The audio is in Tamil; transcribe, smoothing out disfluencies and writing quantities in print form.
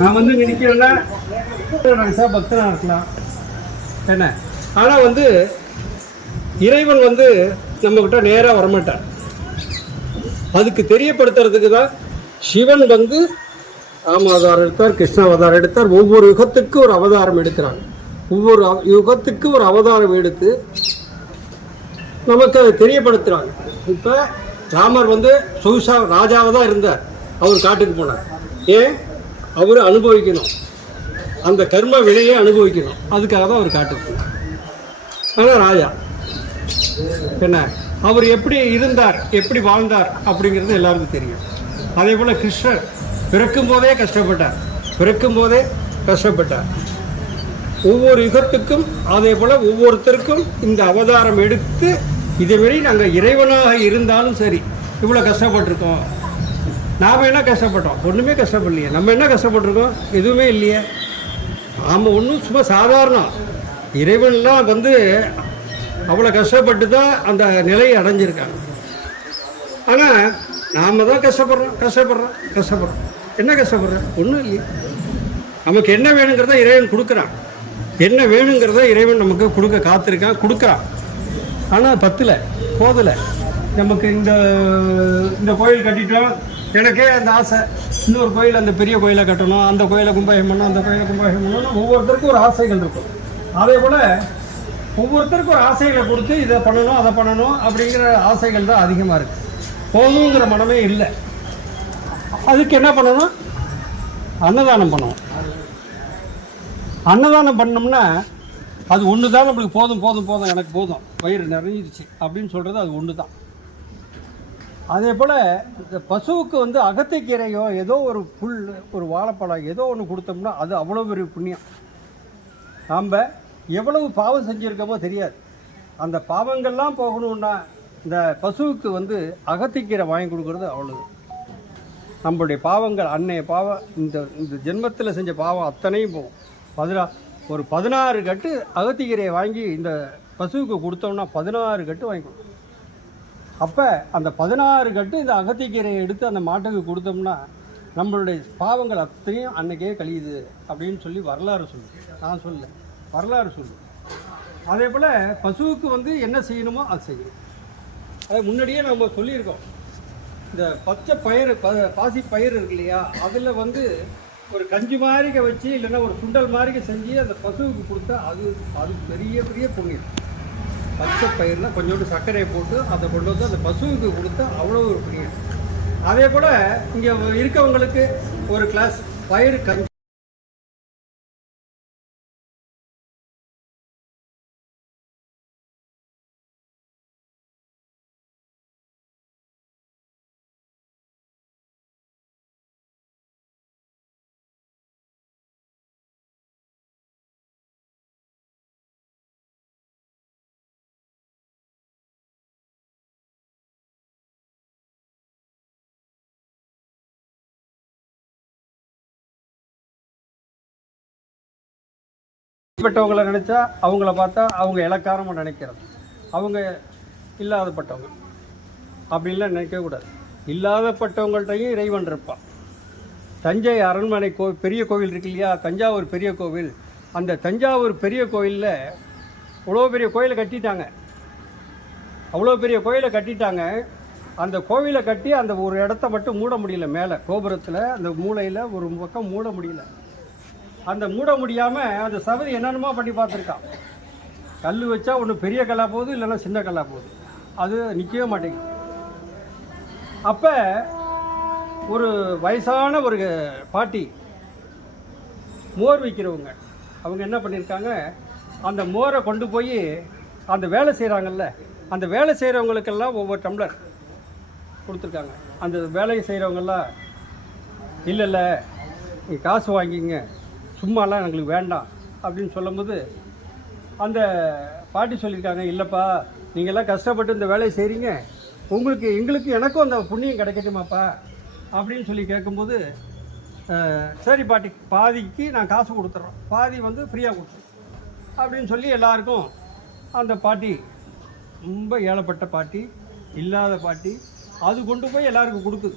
நான் வந்து நினைக்கிறேன்னா பக்தனாக இருக்கலாம் என்ன. ஆனால் வந்து இறைவன் வந்து நம்மக்கிட்ட நேராக வரமாட்டார். அதுக்கு தெரியப்படுத்துறதுக்கு தான் சிவன் வந்து ராம அவதாரம் எடுத்தார், கிருஷ்ண அவதாரம் எடுத்தார். ஒவ்வொரு யுகத்துக்கு ஒரு அவதாரம் எடுக்கிறாங்க. ஒவ்வொரு யுகத்துக்கு ஒரு அவதாரம் எடுத்து நமக்கு அதை தெரியப்படுத்துகிறாங்க. இப்போ ராமர் வந்து சொகுசா ராஜாவாக தான் இருந்தார். அவர் காட்டுக்கு போனார். ஏன்? அவர் அனுபவிக்கணும், அந்த கர்ம வினையை அனுபவிக்கணும். அதுக்காக தான் அவர் காட்டுக்கு போனார். ஆனால் ராஜா என்ன, அவர் எப்படி இருந்தார், எப்படி வாழ்ந்தார் அப்படிங்கிறது எல்லாருக்கும் தெரியும். அதே போல் கிருஷ்ணர் பிறக்கும் போதே கஷ்டப்பட்டார். ஒவ்வொரு யுகத்துக்கும் அதே போல் ஒவ்வொருத்தருக்கும் இந்த அவதாரம் எடுத்து இதேமாரி நாங்கள் இறைவனாக இருந்தாலும் சரி இவ்வளோ கஷ்டப்பட்டிருக்கோம். நாம் என்ன கஷ்டப்பட்டோம்? ஒன்றுமே கஷ்டப்படலையே. நம்ம என்ன கஷ்டப்பட்டிருக்கோம்? எதுவுமே இல்லையே. நாம் ஒன்றும் சும்மா சாதாரணம். இறைவன்லாம் வந்து அவ்வளோ கஷ்டப்பட்டு தான் அந்த நிலையை அடைஞ்சிருக்காங்க. ஆனால் நாம் தான் கஷ்டப்படுறோம். என்ன கஷ்டப்படுறோம்? ஒன்றும் இல்லையே. நமக்கு என்ன வேணுங்கிறத இறைவன் கொடுக்குறான். என்ன வேணுங்கிறத இறைவன் நமக்கு கொடுக்க காத்திருக்கான், கொடுக்குறான். ஆனால் போதலை. நமக்கு இந்த கோயில் கட்டிட்டோம், எனக்கே அந்த ஆசை, இன்னொரு கோயில், அந்த பெரிய கோயிலை கட்டணும், அந்த கோயிலை கும்பாபிஷேகம் பண்ணணும், அந்த கோயிலை கும்பாபிஷேகம் பண்ணணும். ஒவ்வொருத்தருக்கும் ஒரு ஆசைகள் இருக்கும். அதே போல் ஒவ்வொருத்தருக்கும் ஒரு ஆசைகளை கொடுத்து இதை பண்ணணும், அதை பண்ணணும் அப்படிங்கிற ஆசைகள் தான் அதிகமாக இருக்குது. போதுங்கிற மனமே இல்லை. அதுக்கு என்ன பண்ணணும்? அன்னதானம் பண்ணணும். அன்னதானம் பண்ணோம்னா அது ஒன்று தான் நம்மளுக்கு போதும், எனக்கு போதும், வயிறு நிறைஞ்சிருச்சு அப்படின்னு சொல்கிறது அது ஒன்று தான். அதே போல் இந்த பசுவுக்கு வந்து அகத்திக்கீரையோ ஏதோ ஒரு புல், ஒரு வாழைப்பழம் ஏதோ ஒன்று கொடுத்தோம்னா அது அவ்வளோ பெரிய புண்ணியம். நாம் எவ்வளவு பாவம் செஞ்சுருக்கோமோ தெரியாது. அந்த பாவங்கள்லாம் போகணுன்னா இந்த பசுவுக்கு வந்து அகத்திக்கீரை வாங்கி கொடுக்குறது அவ்வளவு. நம்மளுடைய பாவங்கள், அன்னைய பாவம், இந்த ஜென்மத்தில் செஞ்ச பாவம் அத்தனையும் போகும். 16 கட்டு அகத்திக்கீரையை வாங்கி இந்த பசுவுக்கு கொடுத்தோம்னா 16 கட்டு வாங்கி கொடுக்கும். அப்போ அந்த 16 கட்டு இந்த அகத்திக்கீரையை எடுத்து அந்த மாட்டுக்கு கொடுத்தோம்னா நம்மளுடைய பாவங்கள் அத்தனையும் அன்னைக்கே கழியுது அப்படின்னு சொல்லி வரலாறு சொல்லுது. நான் சொல்ல, வரலாறு சொல்லுது. அதே போல் பசுவுக்கு வந்து என்ன செய்யணுமோ அது செய்யணும். அதை முன்னாடியே நம்ம சொல்லியிருக்கோம். இந்த பச்சை பயிறு, பாசி பயிர் இருக்கு இல்லையா, அதில் வந்து ஒரு கஞ்சி மாதிரிக்க வச்சு இல்லைன்னா ஒரு சுண்டல் மாதிரிக்க செஞ்சு அந்த பசுவுக்கு கொடுத்தா அது பெரிய புண்ணியம். பச்சை பயிரில் கொஞ்சோண்டு சர்க்கரையை போட்டு அதை கொண்டு வந்து அந்த பசுவுக்கு கொடுத்தா அவ்வளோ ஒரு புண்ணியம். அதே போல் இங்கே இருக்கவங்களுக்கு ஒரு கிளாஸ் பயிறு கஞ்சி பட்டவங்களை நினச்சா அவங்கள பார்த்தா அவங்க இலக்காரமாக நினைக்கிறது. அவங்க இல்லாதப்பட்டவங்க அப்படின்லாம் நினைக்கக்கூடாது. இல்லாதப்பட்டவங்கள்ட்டையும் இறைவன் இருப்பான். தஞ்சை அரண்மனை பெரிய கோவில் இருக்கு இல்லையா, தஞ்சாவூர் பெரிய கோவில். அந்த தஞ்சாவூர் பெரிய கோவிலில் அவ்வளோ பெரிய கோயிலை கட்டிட்டாங்க. அந்த கோவிலை கட்டி அந்த ஒரு இடத்த மட்டும் மூட முடியல. மேலே கோபுரத்தில் அந்த மூலையில் ஒரு பக்கம் மூட முடியல. அந்த மூட முடியாமல் அந்த சபதி என்னென்னமோ பண்ணி பார்த்துருக்கான். கல் வச்சா ஒன்று பெரிய கல்லாக போகுது, இல்லைன்னா சின்ன கல்லாக போகுது, அது நிற்கவே மாட்டேங்குது. அப்போ ஒரு வயசான ஒரு பாட்டி மோர் விற்கிறவங்க, அவங்க என்ன பண்ணியிருக்காங்க, அந்த மோரை கொண்டு போய் அந்த வேலை செய்கிறாங்கல்ல, அந்த வேலை செய்கிறவங்களுக்கெல்லாம் ஒவ்வொரு டம்ளர் கொடுத்துருக்காங்க. அந்த வேலையை செய்கிறவங்கெல்லாம் இல்லை நீங்கள் காசு வாங்கிங்க, சும்மாலாம் எங்களுக்கு வேண்டாம் அப்படின்னு சொல்லும்போது அந்த பாட்டி சொல்லியிருக்காங்க, இல்லைப்பா நீங்கள்லாம் கஷ்டப்பட்டு இந்த வேலையை செய்கிறீங்க, எங்களுக்கு எனக்கும் அந்த புண்ணியம் கிடைக்கட்டுமாப்பா அப்படின்னு சொல்லி கேட்கும்போது, சரி பாட்டி, பாதிக்கு நான் காசு கொடுத்துட்றோம், பாதி வந்து ஃப்ரீயாக கொடுத்துறோம் அப்படின்னு சொல்லி எல்லாருக்கும் அந்த பாட்டி, ரொம்ப ஏழப்பட்ட பாட்டி, இல்லாத பாட்டி, அது கொண்டு போய் எல்லாருக்கும் கொடுக்குது.